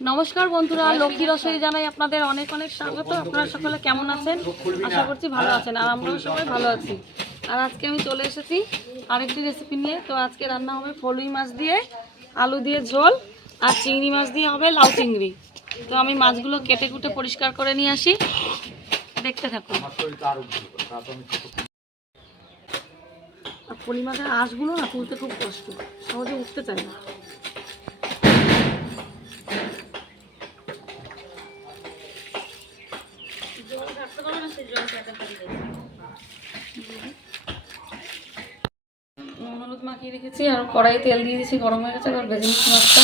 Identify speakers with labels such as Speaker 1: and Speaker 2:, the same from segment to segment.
Speaker 1: নমস্কার বন্ধুরা, লক্ষ্মী রসই জানাই আপনাদের অনেক অনেক স্বাগত। আপনারা সকলে কেমন আছেন? আশা করছি ভালো আছেন আর আমরাও সবাই ভালো আছি। আর আজকে আমি চলে এসেছি আরেকটি রেসিপি নিয়ে। তো আজকে রান্না হবে ফলুই মাছ দিয়ে, আলু দিয়ে ঝোল আর চিংড়ি মাছ দিয়ে হবে লাউ চিংড়ি। তো আমি মাছগুলো কেটে কুটে পরিষ্কার করে নিয়ে আসি। দেখতে থাকুন। আর ফলি মাছের আঁশগুলো না তুলতে খুব কষ্ট। সহজে উঠতে চায় না। হলুদ মাখিয়ে রেখেছি আর কড়াই তেল দিয়ে দিয়েছি, গরম হয়ে গেছে, এবার ভেজে নিচ্ছি মাছটা।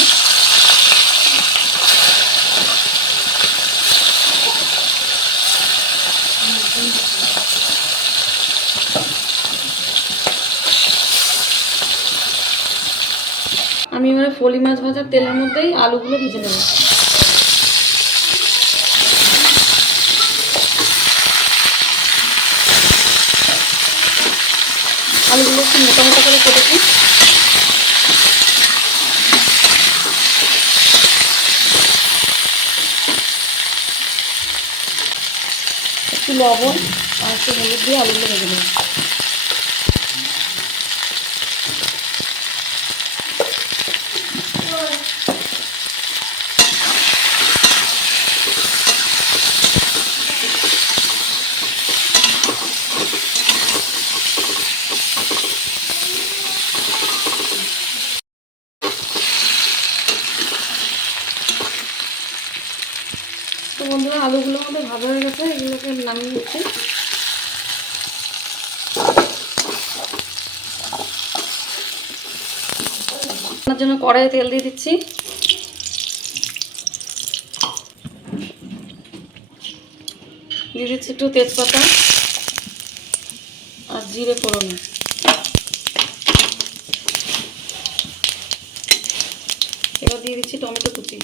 Speaker 1: আমি এবারে ফলি মাছ ভাজার তেলের মধ্যেই আলুগুলো ভেজে নেব আলুগুলো একটু মোটা মোটা করে কেটেছি একটু লবণ আর একটু হলুদ দিয়ে আলুগুলো ভেজে নেব তো বন্ধুরা ভাজা হয়ে গেছে, এগুলোকে নামিয়ে নিচ্ছি। রান্নার জন্য কড়াইয়ে তেল দিয়ে দিচ্ছি। দিয়ে দিচ্ছি একটু তেজপাতা আর জিরে ফোড়ন। এবার দিয়ে দিচ্ছি টমেটো কুচি।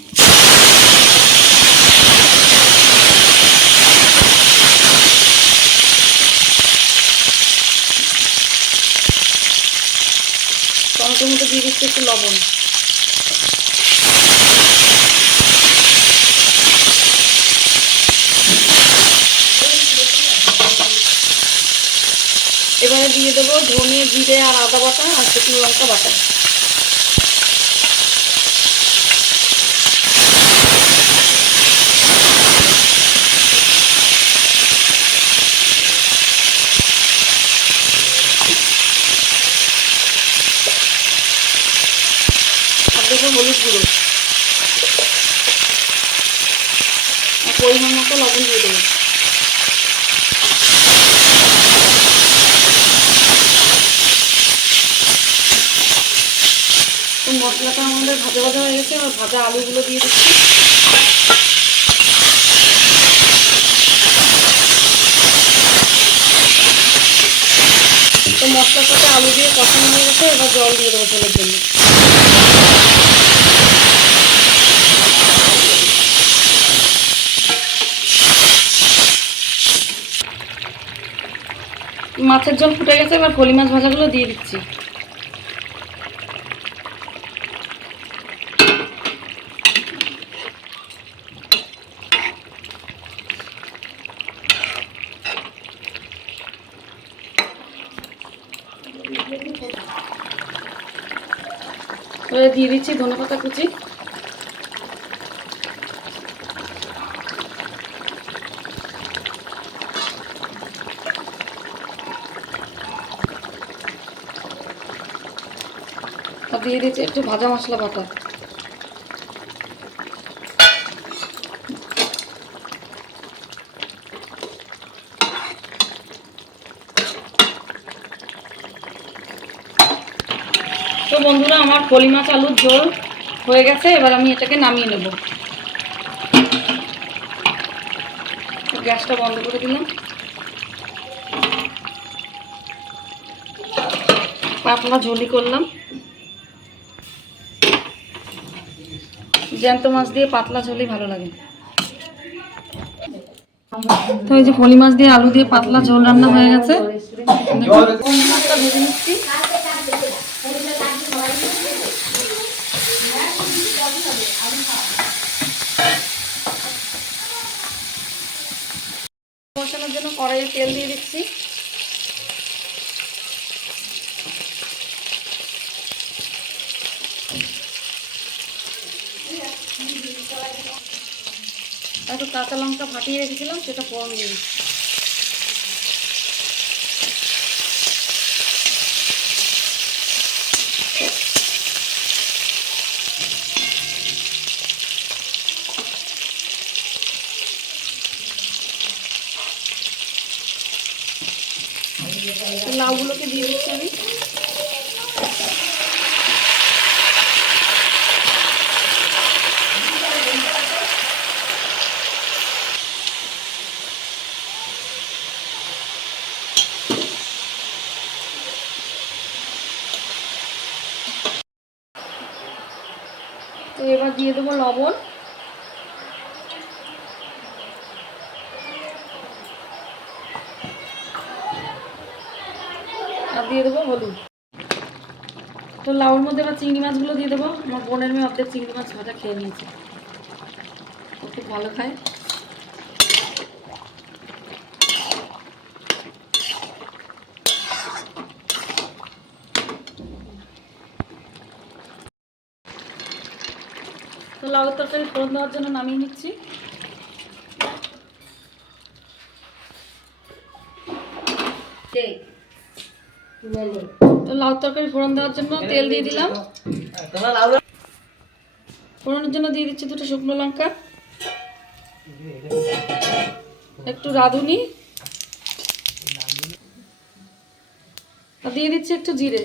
Speaker 1: টমেটোর মধ্যে দিয়ে দিচ্ছি একটু লবণ। এবারে দিয়ে দেবো ধনে, জিরে আর আদা বাটা আর শুকনো লঙ্কা বাটা। হলুদ গুঁড়ো। পরিমাণ মতো লবণ দিয়ে দেবো। মশলাটা আমাদের ভাজা ভাজা হয়ে গেছে আর ভাজা আলুগুলো দিয়ে দিচ্ছি। তো মশলার সাথে আলু দিয়ে কষানো হয়ে গেছে, এবার জল দিয়ে দেবো ঝোলের জন্য। মাছের জল ফুটে গেছে, এবার ফলি মাছ ভাজাগুলো দিয়ে দিচ্ছি। দিয়ে দিচ্ছি ধনে পাতা কুচি। আর দিয়ে দিচ্ছি একটু ভাজা মশলা বাটা। তো বন্ধুরা, আমার পলি মাছ আলুর ঝোল হয়ে গেছে, এবার আমি এটাকে নামিয়ে নেব। গ্যাসটা বন্ধ করে দিলাম। পাতলা ঝোলি করলাম। জ্যান্ত মাছ দিয়ে পাতলা ঝোলই ভালো লাগে। তো এই যে পলি মাছ দিয়ে আলু দিয়ে পাতলা ঝোল রান্না হয়ে গেছে নিচ্ছি কড়াইয়ে তেল দিয়ে দিচ্ছি একটু কাঁচা লঙ্কা ফাটিয়ে রেখেছিলাম সেটা ফোড়ন দিয়ে দিচ্ছি লাউগুলোকে দিয়ে দিচ্ছি আমি। তো এবার দিয়ে দেবো লবণ। আর দিয়ে দেবো হলুদ। তো লাউর মধ্যে এবার চিংড়ি মাছগুলো দিয়ে দেবো। আমার বোনের মেয়ে অর্ধেক চিংড়ি মাছ ভাজা খেয়ে নিয়েছে। ও খুব ভালো খায়। তো লাউর তরকারি ফোড়ন দেওয়ার জন্য নামিয়ে নিচ্ছি। তো লাউ তরকারি ফোড়ন দেওয়ার জন্য তেল দিয়ে দিলাম। ফোড়নের জন্য দিয়ে দিচ্ছি দুটো শুকনো লঙ্কা। একটু রাঁধুনি। দিয়ে দিচ্ছি একটু জিরে।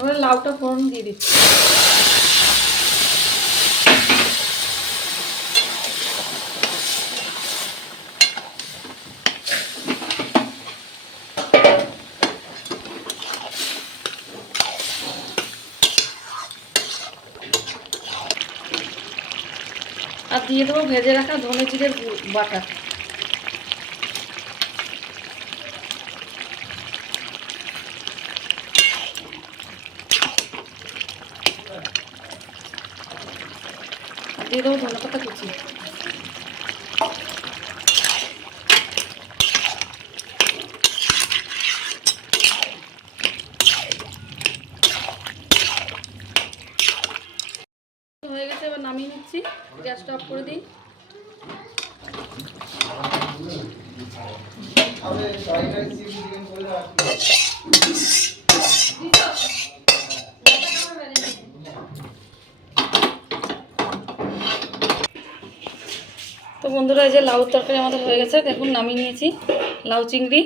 Speaker 1: এবারে লাউটা ফোড়ন দিয়ে দিচ্ছি। আর দিয়ে দেবো ভেজে রাখা ধনে জিরের বাটা দিয়ে দেবো ধনে পাতা কুচি হয়ে গেছে এবার নামিয়ে নিচ্ছি। গ্যাসটা অফ করে দিই তো বন্ধুরা এই যে লাউ তরকারি আমাদের হয়ে গেছে। দেখুন নামিয়ে নিয়েছি। লাউ চিংড়ি।